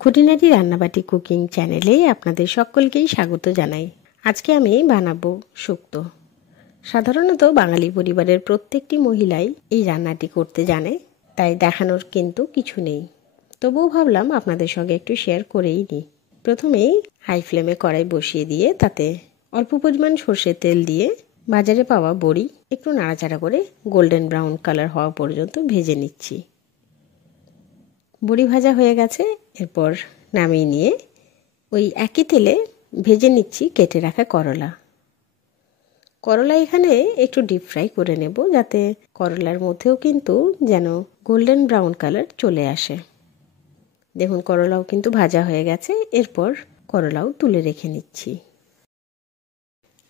খুঁটিনাটি রান্নাবাটি কুকিং চ্যানেলে আপনাদের সকলকেই স্বাগত জানাই। আজকে আমি বানাবো শুক্তো। সাধারণত বাঙালি পরিবারের প্রত্যেকটি মহিলাই এই রান্নাটি করতে জানে, তাই দেখানোর কিন্তু কিছু নেই। তবুও ভাবলাম আপনাদের সঙ্গে একটু শেয়ার করেই নিই। প্রথমেই হাই ফ্লেমে কড়াই বসিয়ে দিয়ে তাতে অল্প পরিমাণ সর্ষের তেল দিয়ে বাজারে পাওয়া বড়ি একটু নাড়াচাড়া করে গোল্ডেন ব্রাউন কালার হওয়া পর্যন্ত ভেজে নিচ্ছি। বড়ি ভাজা হয়ে গেছে, এরপর নামিয়ে নিয়ে ওই একই তেলে ভেজে নিচ্ছি কেটে রাখা করলা। করলা এখানে একটু ডিপ ফ্রাই করে নেব, যাতে করলার মধ্যেও কিন্তু যেন গোল্ডেন ব্রাউন কালার চলে আসে। দেখুন করলাও কিন্তু ভাজা হয়ে গেছে, এরপর করলাও তুলে রেখে নিচ্ছি।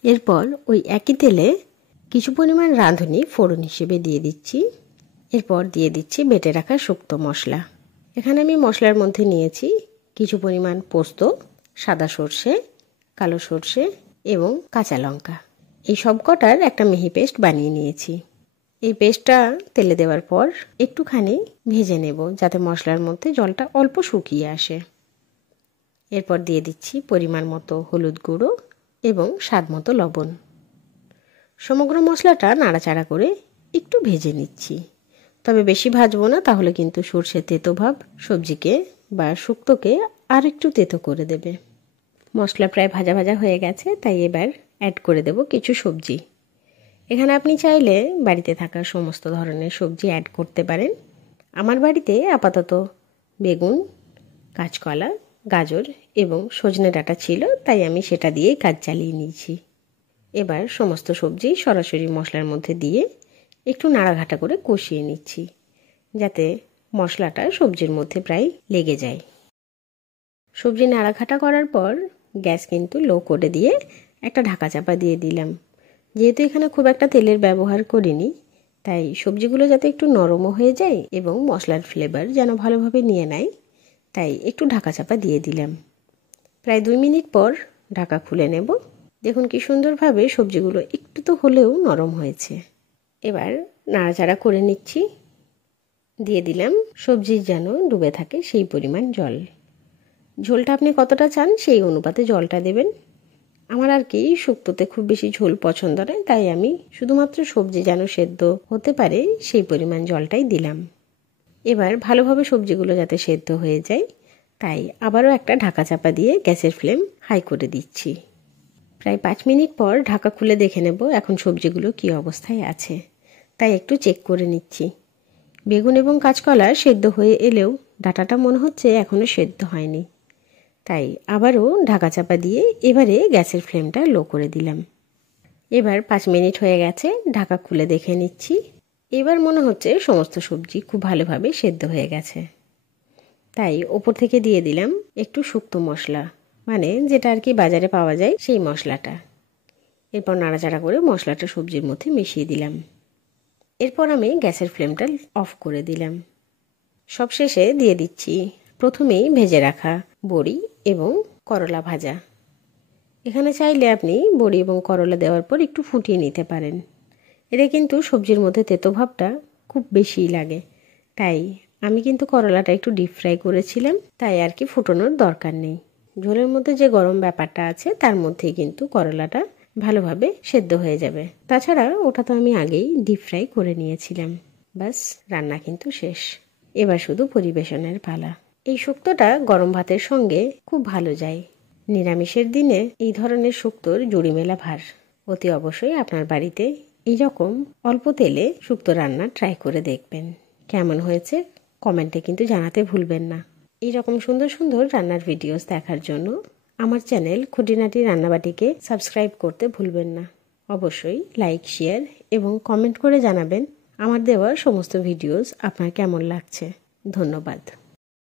এরপর ওই একই তেলে কিছু পরিমাণ রাঁধুনি ফোড়ন হিসেবে দিয়ে দিচ্ছি। এরপর দিয়ে দিচ্ছি বেটে রাখা শুক্তো মশলা। এখানে আমি মশলার মধ্যে নিয়েছি কিছু পরিমাণ পোস্ত, সাদা সর্ষে, কালো সর্ষে এবং কাঁচা লঙ্কা। এই সব কটার একটা মিহি পেস্ট বানিয়ে নিয়েছি। এই পেস্টটা তেলে দেওয়ার পর একটুখানি ভেজে নেব, যাতে মশলার মধ্যে জলটা অল্প শুকিয়ে আসে। এরপর দিয়ে দিচ্ছি পরিমাণ মতো হলুদ গুঁড়ো এবং স্বাদ মতো লবণ। সমগ্র মশলাটা নাড়াচাড়া করে একটু ভেজে নিচ্ছি, তবে বেশি ভাজবো না, তাহলে কিন্তু সর্ষের তেতো ভাব সবজিকে বা শুক্তোকে আর একটু তেতো করে দেবে। মশলা প্রায় ভাজা ভাজা হয়ে গেছে, তাই এবার অ্যাড করে দেব কিছু সবজি। এখানে আপনি চাইলে বাড়িতে থাকা সমস্ত ধরনের সবজি অ্যাড করতে পারেন। আমার বাড়িতে আপাতত বেগুন, কাঁচকলা, গাজর এবং সজনে ডাঁটা ছিল, তাই আমি সেটা দিয়েই কাজ চালিয়ে নিয়েছি। এবার সমস্ত সবজি সরাসরি মশলার মধ্যে দিয়ে একটু নাড়াঘাটা করে কষিয়ে নিচ্ছি, যাতে মশলাটা সবজির মধ্যে প্রায় লেগে যায়। সবজি নাড়াঘাটা করার পর গ্যাস কিন্তু লো করে দিয়ে একটা ঢাকা চাপা দিয়ে দিলাম। যেহেতু এখানে খুব একটা তেলের ব্যবহার করিনি, তাই সবজিগুলো যাতে একটু নরমও হয়ে যায় এবং মশলার ফ্লেভার যেন ভালোভাবে নিয়ে নেয়, তাই একটু ঢাকা চাপা দিয়ে দিলাম। প্রায় 2 মিনিট পর ঢাকা খুলে নেব। দেখুন কি সুন্দরভাবে সবজিগুলো একটু তো হলেও নরম হয়েছে। এবার নাড়াচাড়া করে নিচ্ছি। দিয়ে দিলাম সবজির যেন ডুবে থাকে সেই পরিমাণ জল। ঝোলটা আপনি কতটা চান সেই অনুপাতে জলটা দেবেন। আমার আর কি শুক্তোতে খুব বেশি ঝোল পছন্দ নয়, তাই আমি শুধুমাত্র সবজি যেন সেদ্ধ হতে পারে সেই পরিমাণ জলটাই দিলাম। এবার ভালোভাবে সবজিগুলো যাতে সেদ্ধ হয়ে যায়, তাই আবারও একটা ঢাকা চাপা দিয়ে গ্যাসের ফ্লেম হাই করে দিচ্ছি। প্রায় 5 মিনিট পর ঢাকা খুলে দেখে নেব এখন সবজিগুলো কী অবস্থায় আছে, তাই একটু চেক করে নিচ্ছি। বেগুন এবং কাঁচকলা সেদ্ধ হয়ে এলেও ডাঁটাটা মনে হচ্ছে এখনও সেদ্ধ হয়নি, তাই আবারও ঢাকা চাপা দিয়ে এবারে গ্যাসের ফ্লেমটা লো করে দিলাম। এবার 5 মিনিট হয়ে গেছে, ঢাকা খুলে দেখে নিচ্ছি। এবার মনে হচ্ছে সমস্ত সবজি খুব ভালোভাবে সেদ্ধ হয়ে গেছে, তাই ওপর থেকে দিয়ে দিলাম একটু শুক্তো মশলা, মানে যেটা আর কি বাজারে পাওয়া যায় সেই মশলাটা। এরপর নাড়াচাড়া করে মশলাটা সবজির মধ্যে মিশিয়ে দিলাম। এরপর আমি গ্যাসের ফ্লেমটা অফ করে দিলাম। সবশেষে দিয়ে দিচ্ছি প্রথমেই ভেজে রাখা বড়ি এবং করলা ভাজা। এখানে চাইলে আপনি বড়ি এবং করলা দেওয়ার পর একটু ফুটিয়ে নিতে পারেন। এতে কিন্তু সবজির মধ্যে তেতো ভাবটা খুব বেশিই লাগে, তাই আমি কিন্তু করলাটা একটু ডিপ ফ্রাই করেছিলাম, তাই আর কি ফুটানোর দরকার নেই। ঝোলের মধ্যে যে গরম ব্যাপারটা আছে তার মধ্যেই কিন্তু করলাটা ভালোভাবে সেদ্ধ হয়ে যাবে। তাছাড়া ওটা তো আমি আগেই ডিপ ফ্রাই করে নিয়েছিলাম। ব্যাস, রান্না কিন্তু শেষ। এবার শুধু পরিবেশনের পালা। এই শুক্তোটা গরম ভাতের সঙ্গে খুব ভালো যায়। নিরামিষের দিনে এই ধরনের শুক্তোর জুড়ি মেলা ভার। অতি অবশ্যই আপনার বাড়িতে এইরকম অল্প তেলে শুক্তো রান্না ট্রাই করে দেখবেন। কেমন হয়েছে কমেন্টে কিন্তু জানাতে ভুলবেন না। এইরকম সুন্দর সুন্দর রান্নার ভিডিওস দেখার জন্য আমার চ্যানেল খুঁটিনাটি রান্নাবাটিকে সাবস্ক্রাইব করতে ভুলবেন না। অবশ্যই লাইক, শেয়ার এবং কমেন্ট করে জানাবেন আমার দেওয়া সমস্ত ভিডিওস আপনার কেমন লাগছে। ধন্যবাদ।